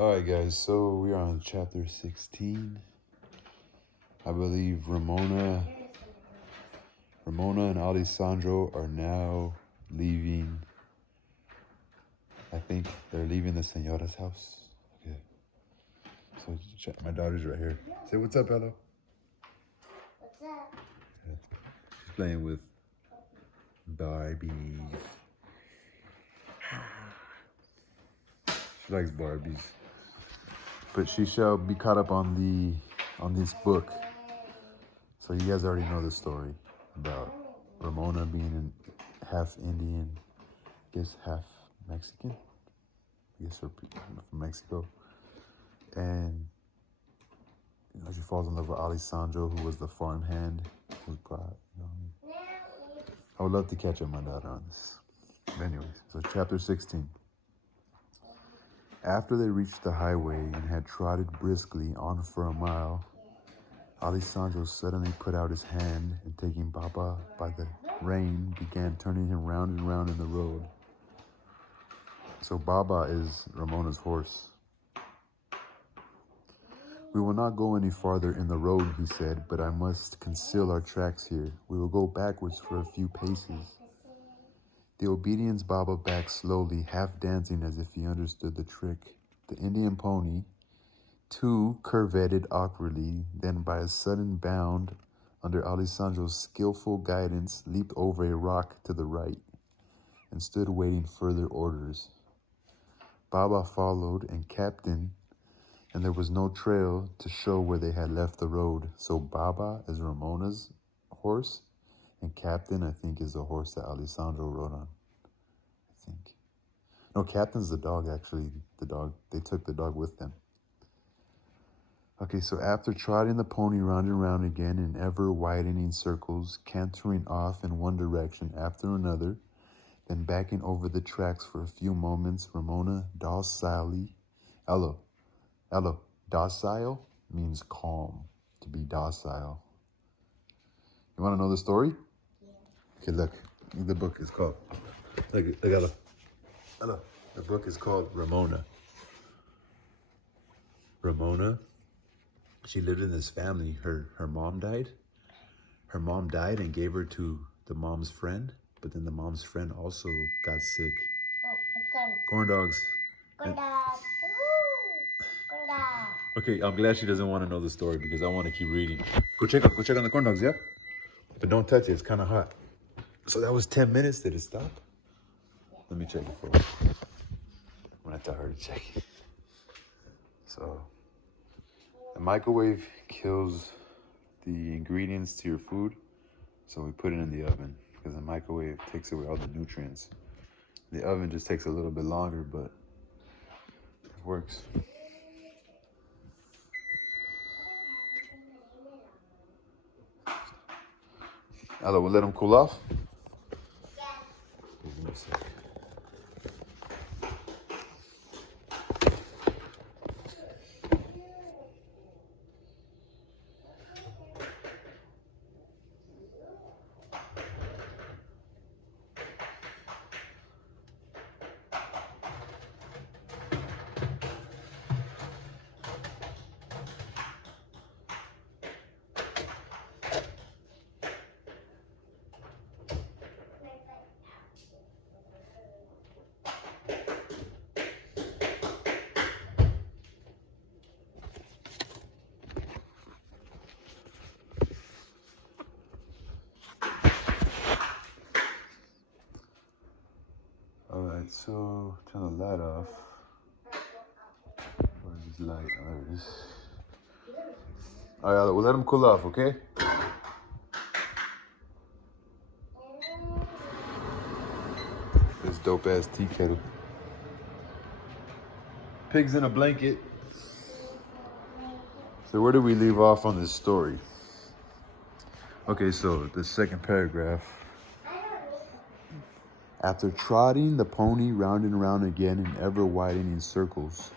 Alright guys, so we are on chapter 16. I believe Ramona and Alessandro are now leaving. I think they're leaving the Senora's house. Okay. So my daughter's right here. Say what's up, Ella. What's up? Okay. She's playing with Barbies. She likes Barbies. But she shall be caught up on this book. So you guys already know the story about Ramona being half Indian, I guess half Mexican. I guess her from Mexico. And she falls in love with Alessandro, who was the farmhand. Who's brought, I would love to catch up my daughter on this. But anyways, so chapter 16. After they reached the highway and had trotted briskly on for a mile, Alessandro suddenly put out his hand and, taking Baba by the rein, began turning him round and round in the road. So Baba is Ramona's horse. "We will not go any farther in the road," he said, "but I must conceal our tracks here. We will go backwards for a few paces." The obedient Baba backed slowly, half dancing as if he understood the trick. The Indian pony, too, curvetted awkwardly, then by a sudden bound, under Alessandro's skillful guidance, leaped over a rock to the right and stood waiting further orders. Baba followed, and there was no trail to show where they had left the road. So Baba is Ramona's horse, and Captain, I think, is the horse that Alessandro rode on. I think. No, Captain's the dog, actually. The dog. They took the dog with them. Okay, so after trotting the pony round and round again in ever-widening circles, cantering off in one direction after another, then backing over the tracks for a few moments, Ramona docilely... Docile means calm, to be docile. You want to know the story? Yeah. Okay, look. The book is called... Look, Ella. Ella. The book is called Ramona. Ramona, she lived in this family. Her mom died. Her mom died and gave her to the mom's friend, but then the mom's friend also got sick. Oh, it's time. Corn dogs. Corn dogs. Woo! Corn dogs. Okay, I'm glad she doesn't want to know the story because I want to keep reading. Go check on the corn dogs, yeah? But don't touch it, it's kind of hot. So that was 10 minutes, did it stop? Yeah. Let me check it for her. When I tell her to check it. So, the microwave kills the ingredients to your food. So we put it in the oven because the microwave takes away all the nutrients. The oven just takes a little bit longer, but it works. Ella, we'll let them cool off? Yeah. Give me a sec. Alright, so turn the light off. Where's this light? Oh, there it is. Alright, we'll let them cool off, okay? This dope ass tea kettle. Pigs in a blanket. So where did we leave off on this story? Okay, so the second paragraph. After trotting the pony round and round again in ever-widening circles,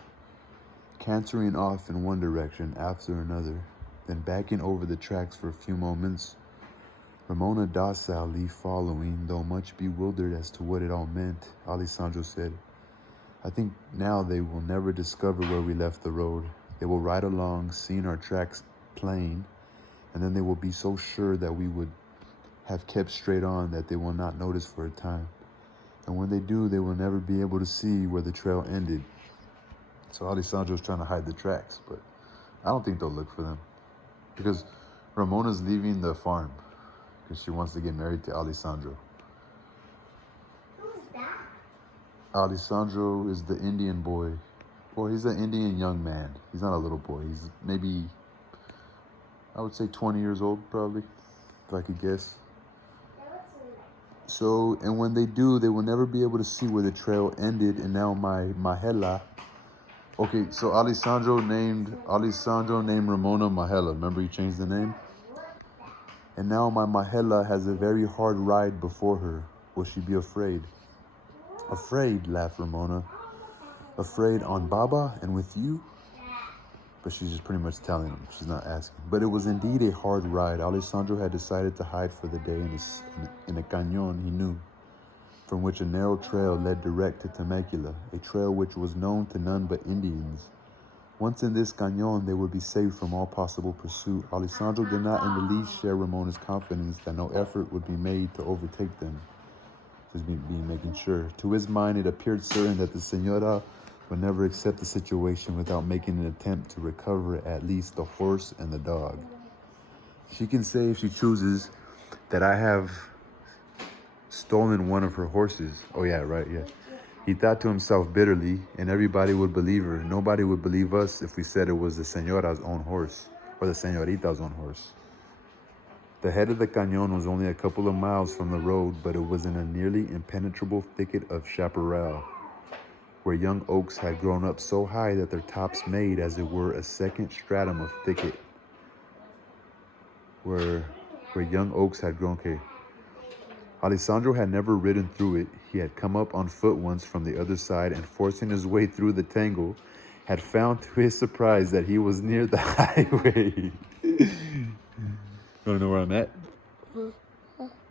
cantering off in one direction after another, then backing over the tracks for a few moments, Ramona docilely following, though much bewildered as to what it all meant, Alessandro said, I think now they will never discover where we left the road. They will ride along, seeing our tracks plain, and then they will be so sure that we would have kept straight on that they will not notice for a time. And when they do, they will never be able to see where the trail ended. So Alessandro's trying to hide the tracks, but I don't think they'll look for them. Because Ramona's leaving the farm because she wants to get married to Alessandro. Who's that? Alessandro is the Indian boy. Well, he's an Indian young man. He's not a little boy. He's maybe, I would say 20 years old, probably, if I could guess. That looks nice. So, and when they do, they will never be able to see where the trail ended. And now my Mahela. Okay, so Alessandro named Ramona Mahela. Remember he changed the name? And now my Mahela has a very hard ride before her. Will she be afraid? Afraid, laughed Ramona. Afraid on Baba and with you? But she's just pretty much telling him. She's not asking. But it was indeed a hard ride. Alessandro had decided to hide for the day in a cañon he knew, from which a narrow trail led direct to Temecula, a trail which was known to none but Indians. Once in this cañon, they would be safe from all possible pursuit. Alessandro did not in the least share Ramona's confidence that no effort would be made to overtake them. Just making sure. To his mind, it appeared certain that the Senora would never accept the situation without making an attempt to recover at least the horse and the dog. She can say, if she chooses, that I have stolen one of her horses. Oh yeah, right, yeah. He thought to himself bitterly, and everybody would believe her. Nobody would believe us if we said it was the Senora's own horse, or the Senorita's own horse. The head of the cañon was only a couple of miles from the road, but it was in a nearly impenetrable thicket of chaparral, where young oaks had grown up so high that their tops made, as it were, a second stratum of thicket. Where young oaks had grown. Okay. Alessandro had never ridden through it. He had come up on foot once from the other side, and forcing his way through the tangle, had found to his surprise that he was near the highway. You wanna know where I'm at?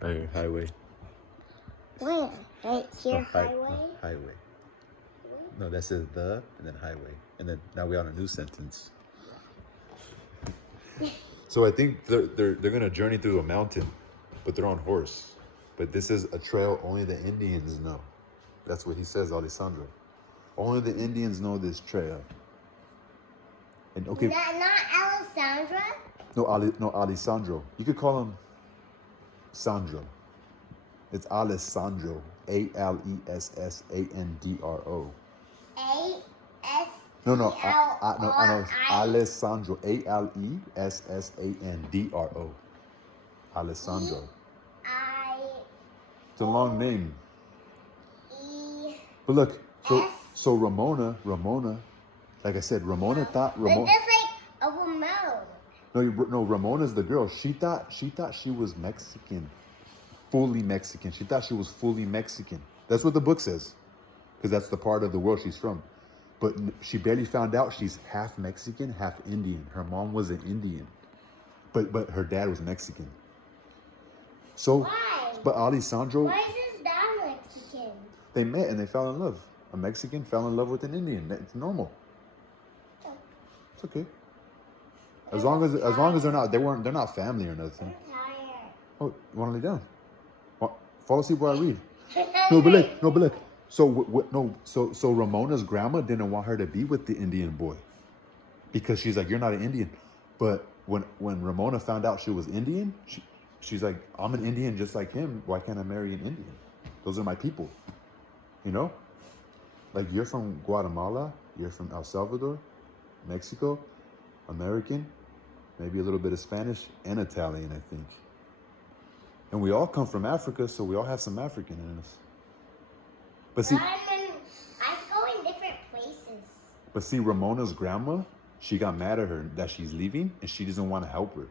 Right here, highway. Where? Right here, No, highway? no, highway. No, that says the, and then highway. And then now we're on a new sentence. So I think they're gonna journey through a mountain, but they're on horse. But this is a trail only the Indians know. That's what he says, Alessandro. Only the Indians know this trail. And okay, Not Alessandra? no, Alessandro. You could call him Sandro. It's Alessandro. Alessandro. No, no, it's Alessandro. Alessandro. Alessandro. It's a long name. But look, so Ramona, like I said, Ramona thought But that's like a remote. No, Ramona's the girl. She thought she was Mexican, fully Mexican. She thought she was fully Mexican. That's what the book says, because that's the part of the world she's from. But she barely found out she's half Mexican, half Indian. Her mom was an Indian, but her dad was Mexican. So, Why? but Alessandro, Why is his dad Mexican? they met and they fell in love. A Mexican fell in love with an Indian. It's normal. It's okay. As long as they're not family or nothing. I'm tired. Oh, you want to lay down? Fall asleep while I read. No, but look. So Ramona's grandma didn't want her to be with the Indian boy, because she's like, you're not an Indian. But when Ramona found out she was Indian, she's like, I'm an Indian just like him. Why can't I marry an Indian? Those are my people. You know? Like, you're from Guatemala, you're from El Salvador, Mexico, American, maybe a little bit of Spanish and Italian, I think. And we all come from Africa, so we all have some African in us. But see, I go in different places. Ramona's grandma, she got mad at her that she's leaving, and she doesn't want to help her.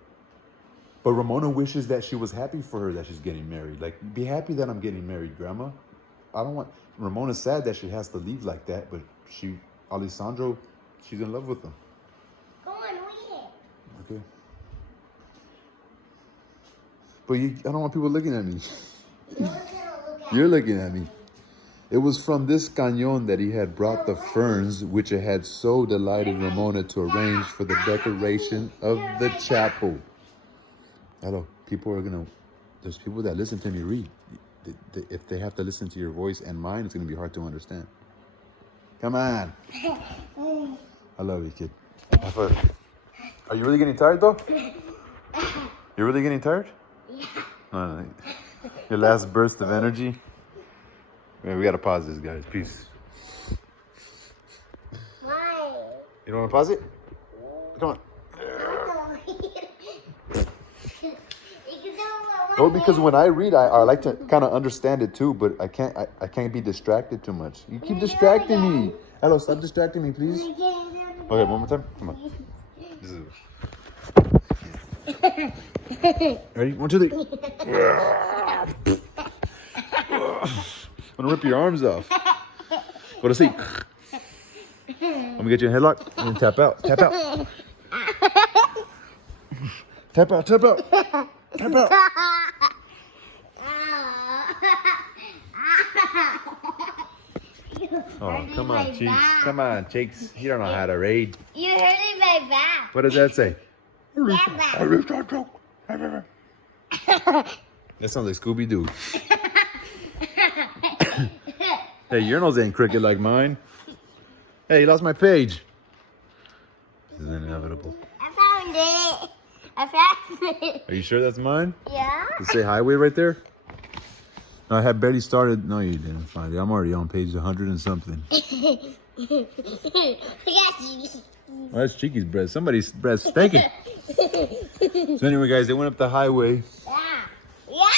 But Ramona wishes that she was happy for her that she's getting married. Like, be happy that I'm getting married, Grandma. Ramona's sad that she has to leave like that, but Alessandro, she's in love with him. Go on, read it. Okay. But I don't want people looking at me. No one's gonna look at You're looking at me. It was from this cañón that he had brought the ferns, which it had so delighted Ramona to arrange for the decoration of the chapel. Hello, there's people that listen to me read. If they have to listen to your voice and mine, it's gonna be hard to understand. Come on. I love you, kid. Have fun. Are you really getting tired, though? You're really getting tired? Yeah. Your last burst of energy? Man, we gotta pause this, guys. Peace. Why? You don't wanna pause it? Come on. No, because when I read, I like to kind of understand it too, but I can't be distracted too much. You keep distracting me. Hello, stop distracting me, please. Okay, one more time. Come on. This is... Ready? 1, 2, 3. I'm gonna rip your arms off. Go to sleep. I'm gonna get you a headlock and tap out. Tap out. Tap out. Tap out. Tap out. Oh, come on, Cheeks. Come on, Cheeks. You don't know how to read. You're hurting my back. What does that say? That That sounds like Scooby-Doo. Hey, your nose ain't crooked like mine. Hey, you lost my page. This is inevitable. I found it. I found it. Are you sure that's mine? Yeah? Does it say highway right there? No, I had barely started. No, you didn't find it. I'm already on page 100 and something. Oh, that's Cheeky's breath. Somebody's breath stinking. So anyway, guys, they went up the highway. Yeah.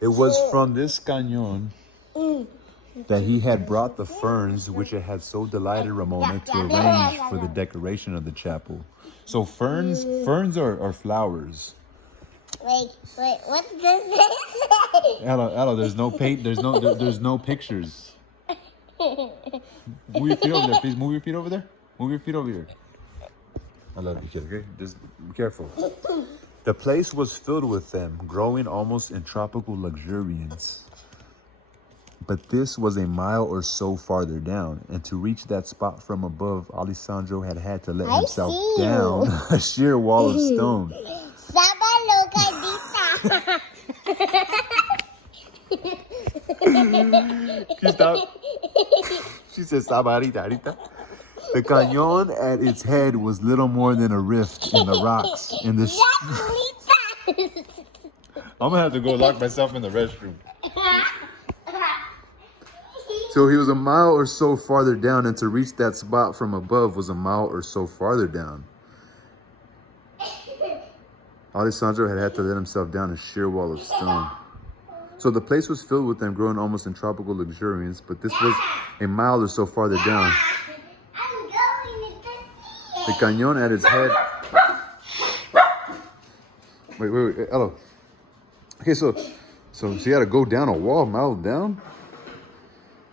It was from this cañón that he had brought the ferns, which it had so delighted Ramona to arrange for the decoration of the chapel. So ferns are flowers. Wait, what's this say? Hello, there's no paint, there's no pictures. Move your feet over there, please. Move your feet over there. Move your feet over here. I love you, kid, okay? Just be careful. The place was filled with them, growing almost in tropical luxuriance. But this was a mile or so farther down, and to reach that spot from above, Alessandro had to let himself down a sheer wall of stone. She said, Sabarita. The cañón at its head was little more than a rift in the rocks. I'm gonna have to go lock myself in the restroom. So he was a mile or so farther down, and to reach that spot from above was a mile or so farther down. Alessandro had to let himself down a sheer wall of stone. So the place was filled with them, growing almost in tropical luxuriance, but this was a mile or so farther down. The cañón at its head... Wait, hello. Okay, so he had to go down a wall, a mile down?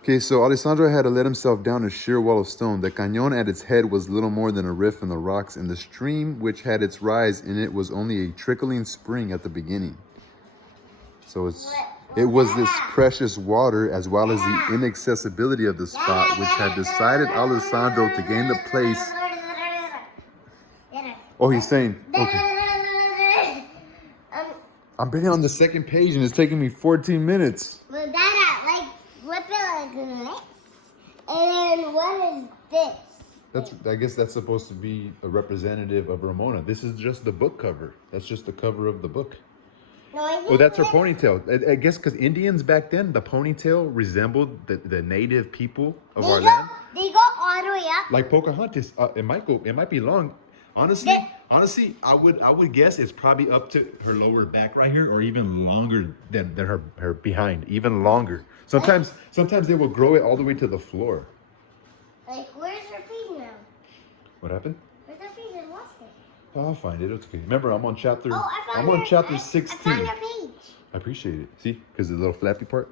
Okay, so Alessandro had to let himself down a sheer wall of stone. The cañón at its head was little more than a rift in the rocks, and the stream which had its rise in it was only a trickling spring at the beginning. So it was this precious water, as well as the inaccessibility of the spot, which had decided Alessandro to gain the place. Oh, he's saying, okay. I'm barely on the second page, and it's taking me 14 minutes. Well, flip it like this. And then what is this? I guess that's supposed to be a representative of Ramona. This is just the book cover. That's just the cover of the book. No, Oh, that's her ponytail. I guess because Indians back then, the ponytail resembled the native people of our land. They go all the way up. Like Pocahontas. It might be long. Honestly, I would guess it's probably up to her lower back right here, or even longer than her behind, even longer. Sometimes they will grow it all the way to the floor. Like, where's her feet now? What happened? Where's her feet? I lost it. Oh, I'll find it. It's okay. Remember, I'm on chapter. Oh, I'm on chapter 16. I found your page. I appreciate it. See, because the little flappy part.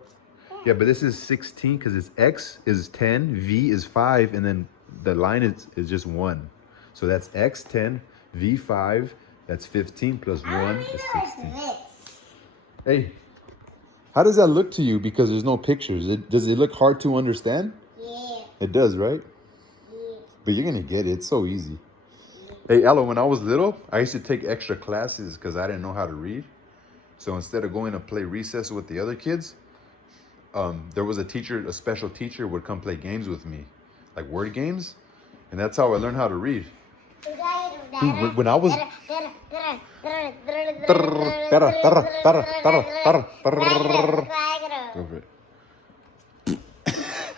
Yeah, but this is 16 because it's X is 10, V is 5, and then the line is just 1. So that's X 10, V 5. That's 15 plus 1 is 16. Hey, How does that look to you? Because there's no pictures. Does it look hard to understand? Yeah. It does, right? Yeah. But you're gonna get it. It's so easy. Hey, Ella, when I was little, I used to take extra classes because I didn't know how to read. So instead of going to play recess with the other kids, there was a special teacher would come play games with me, like word games, and that's how I learned how to read. Dude, when I was Over it.